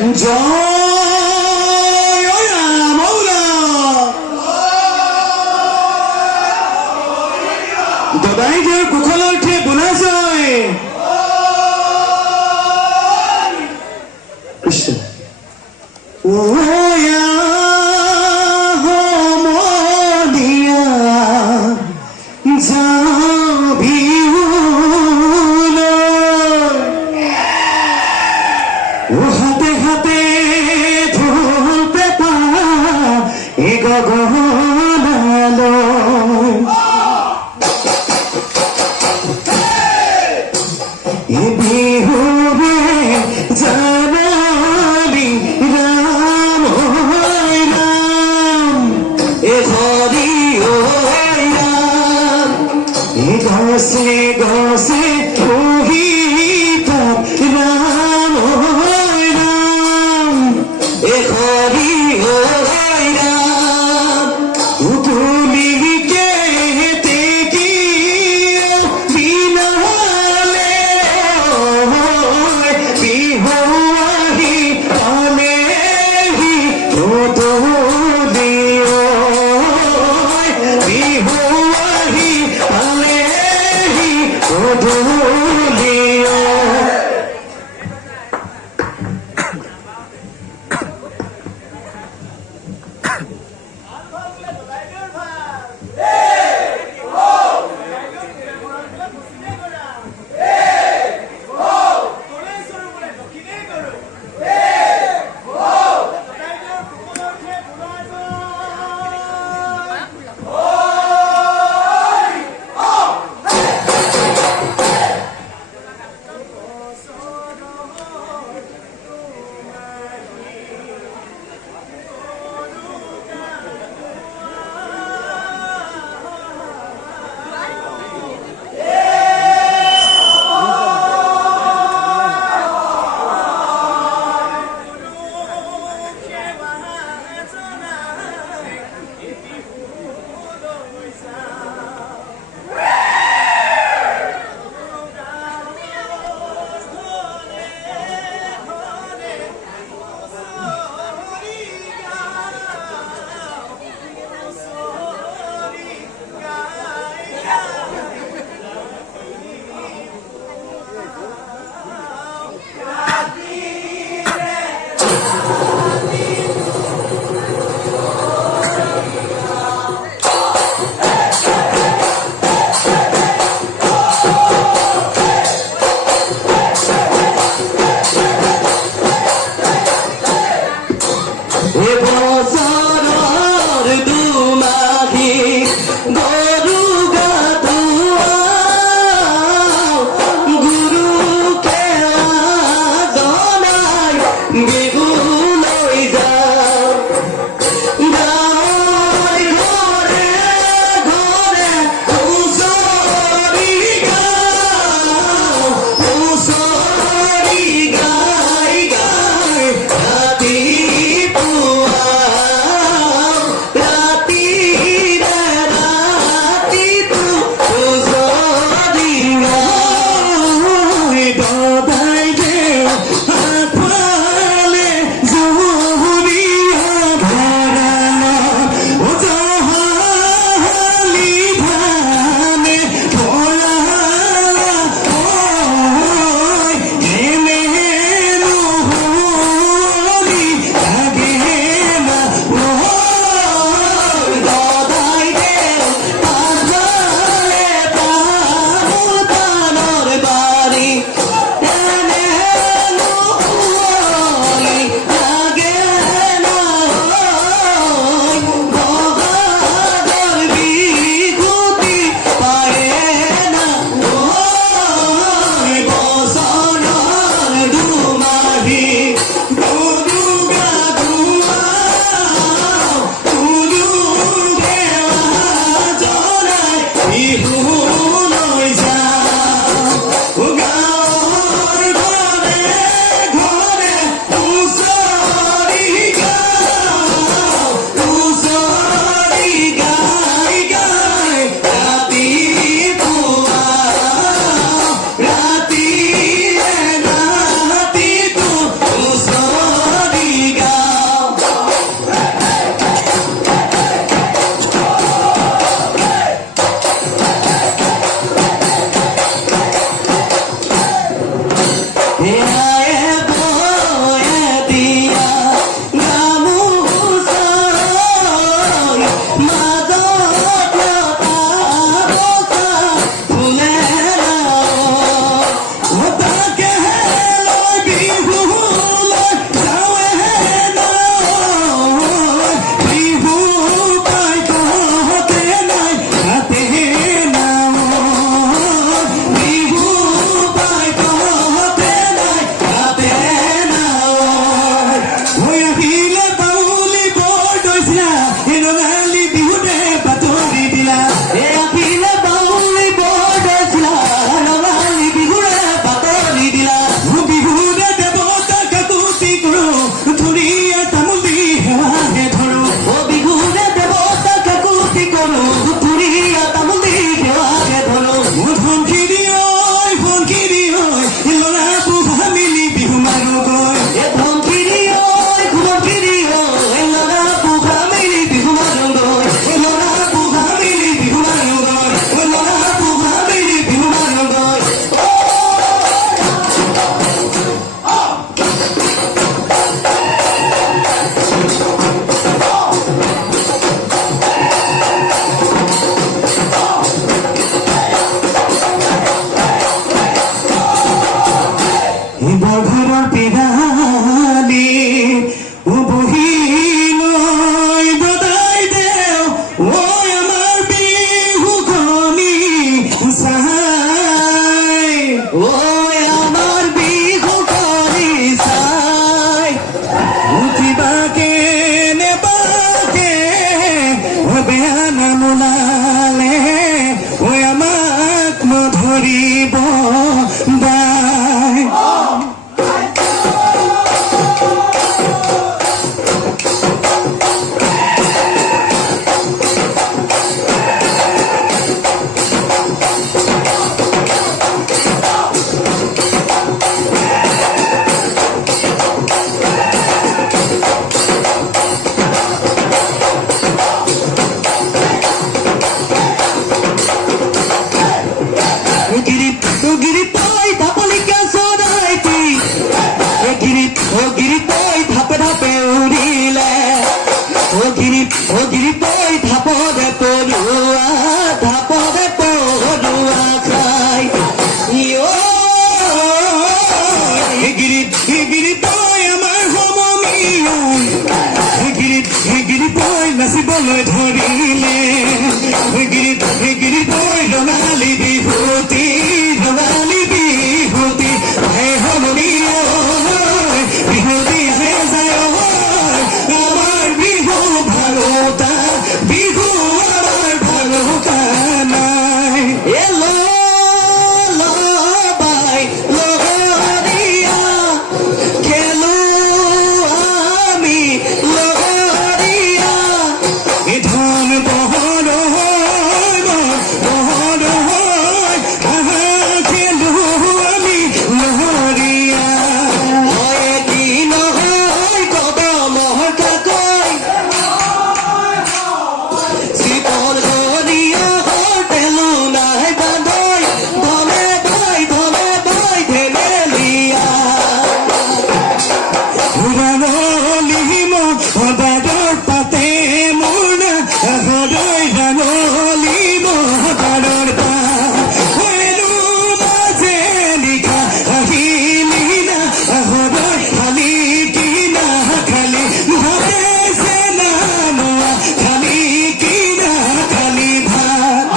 জয় মৌলা দদাই যে কুশলৰ উঠে বোলাইছে কৃষ্ণ হাতে হাতে ঢোল পেপা এ গগনালো এ বিহুরে জানালি রাম রাম এ হরি রাম এ গছে গছে রাম এ হরি রাম উতুলিকে তেকি বিনালে বিহুয়াহি পালেহি উতুলিও বিহুয়াহি পালেহি উতুলিও ধৰো ধুনীয়া তামোল দি সেৱাহে ধৰো ও বিহুৰে দেৱতা কাকুতি কৰো ধুনীয়া তামোল দি সেৱাহে ধৰো ধনখিৰি ঐ ল'ৰা বুঢ়া মিলি বিহু মাৰো গৈ এ ধনখিৰি ঐ ল'ৰা বুঢ়া মিলি বিহু মাৰোগৈ ল'ৰা বুঢ়া মিলি বিহু মাৰো গৈ ল'ৰা বুঢ়া মিলি বিহু মাৰো গৈ বৰঘৰৰ পিৰালি বহি লৈ বদাই দেও ঐ আমাৰ বিহুখনি চাই ঐ আমাৰ বিহু কৰি চাই উঠিবাকে নেবাকে বেয়া নামোলালে ঐ আমাক নধৰিব বাই গিৰি তই ধাপলিকে চৰাইটি গিৰি তই ধাপে ধাপে উৰিলে গিৰি তই ধাপৰে পৰুৱা খাই গিৰি তই আমাৰ সমনীয় গিৰি তই নাচিবলৈ ধৰিলে গিৰি তই ৰঙালী বিহুতি হে সমনীয় বিহুতি হে যায় আমাৰ বিহু ভালোটা বিহু আমাৰ ভালোটা নাই এ বাই লগৰীয়া খেলো আমি লগৰীয়া ধন বহন খেলো আমি লহৰীয়া হয় কি নহয় কদমৰ কাকৈ চিপৰ ধৰিয়া তেলো নাই বান্ধৈ ধনে বাই ধেমেলীয়া ৰাণলিম সদায়ৰ পাতে মোৰ সদায় ৰাণলিম সদায়ৰ পালো মাজে লিখা আহিলি না সদায় খালি কিনা খালি ভাবে নামোৱা খালি কিনা খালি ভাত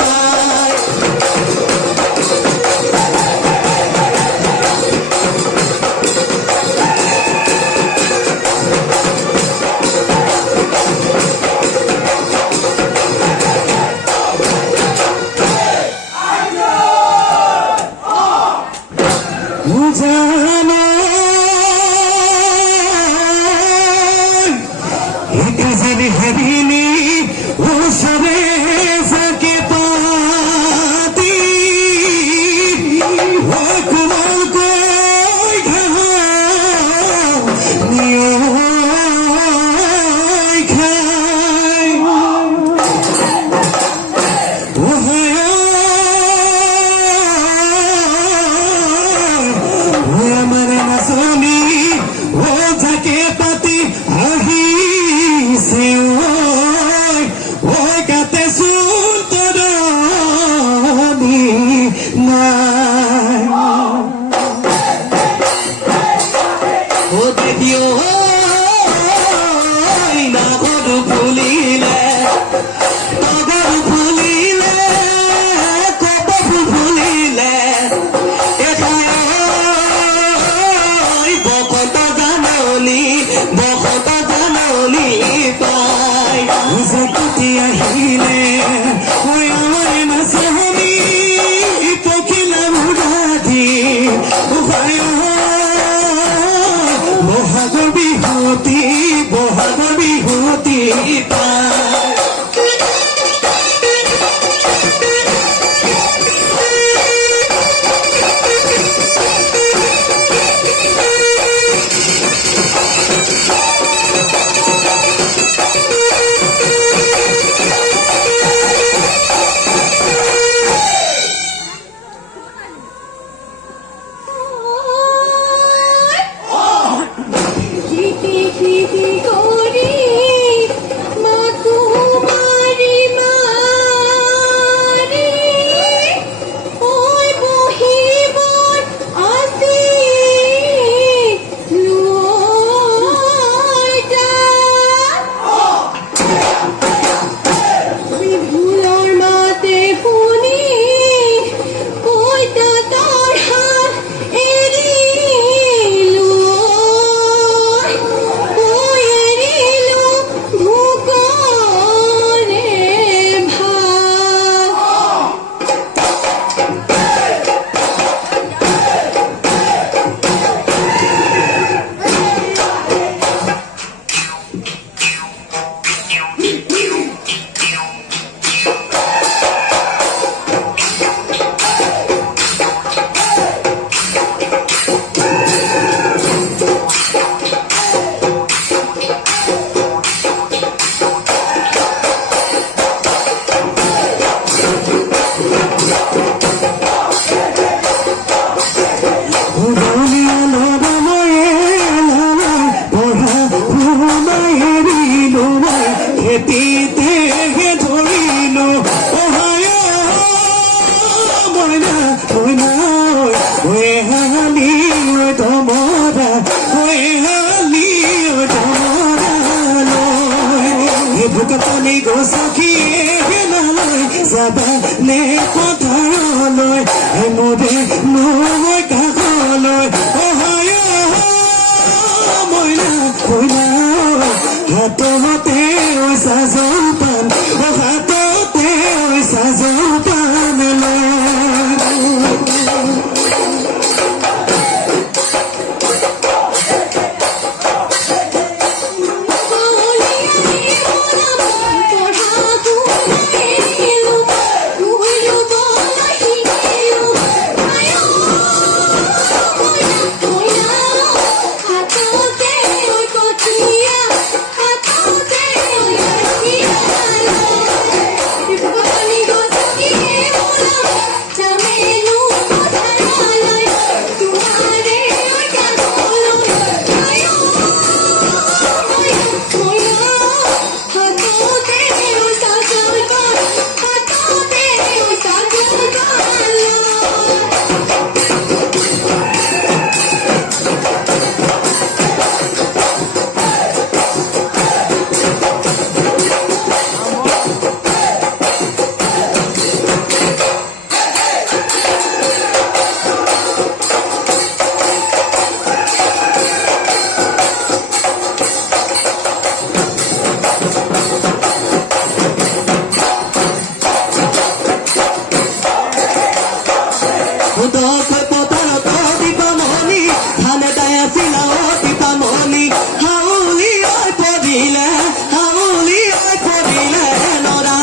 পায় জানো एक दिन हवीली वो सबे सके पाती वो कुमार को नियो खाए वो हमारे नसोनी वो झके पति आही से वो कहते सुन तो रोनी ना वो देखियो ना गरु फुलिले गरु फुलिले कप फुलिले বকত জানলি পাই জগতি আহিলে ওই আমার নাচনি পখিলা মুরাদি বহাগৰ বিহুতি পাই খেতিতে ধৰিলো মইনা মইনা হালি তমৰা হালি তমৰা ভোকতনি গছকিয়ে নালৈ যাবা নে পথাৰলৈ মোৰে নৈ কাষলৈ মইনা মইনা হাততে ঐছা জলপান হাততে ঐছা জলপান Yeah. আছিলা অতি তামনি হাউলি আই পড়িলে নরা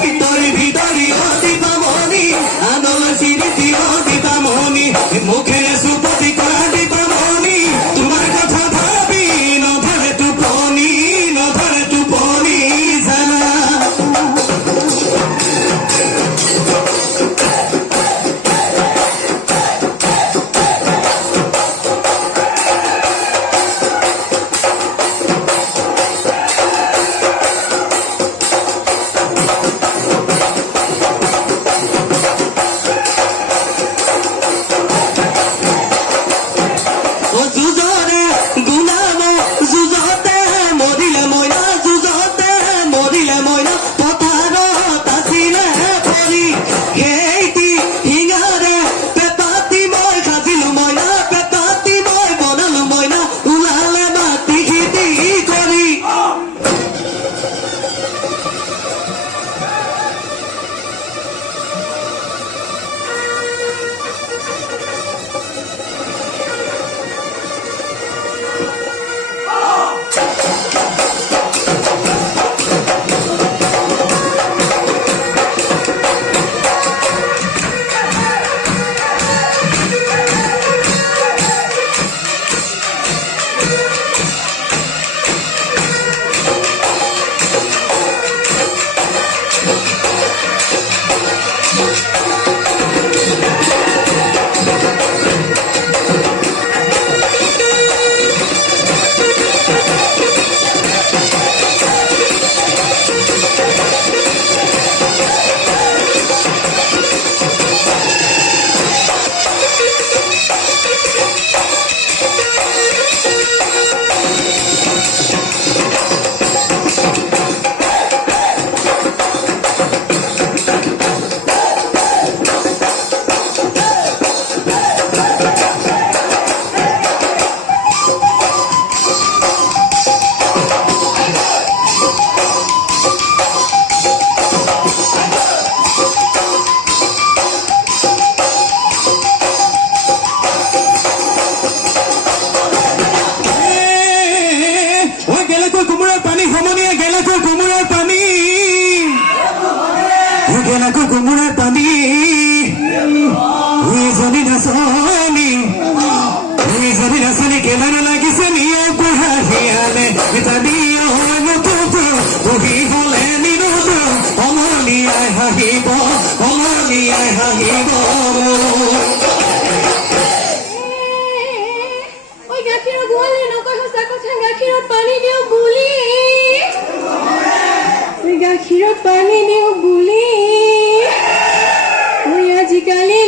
ভিতরি ভিতরি অতি তামনি আনল সিরিতি অতি তামনি মুখের সুপতি করা দিতামনি তোমার কথা ভাবি নধরে টুপনি জানা যুজরে গুলাম যুজতে মরিলে মইনা পথাৰত আছিলে পৰি সেইটি হিঙাৰে পেপাতি মই সাজিলো মইনা পেপাতি মই বনালো মইনা ওলালে মাটি খেতি কৰি কুমুৰাৰ পানী জনি নাচনি কেলান লাগিছে নিয়ে পঢ়াহিয়ালে জানি বহি হলে নিৰোধ সমনীয়াই হাঁহিব গাখীৰৰ গোৱালে নকয় সঁচা কথা গাখীৰত পানী দিওঁ বুলি গাখীৰত পানী দিওঁ বুলি আজিকালি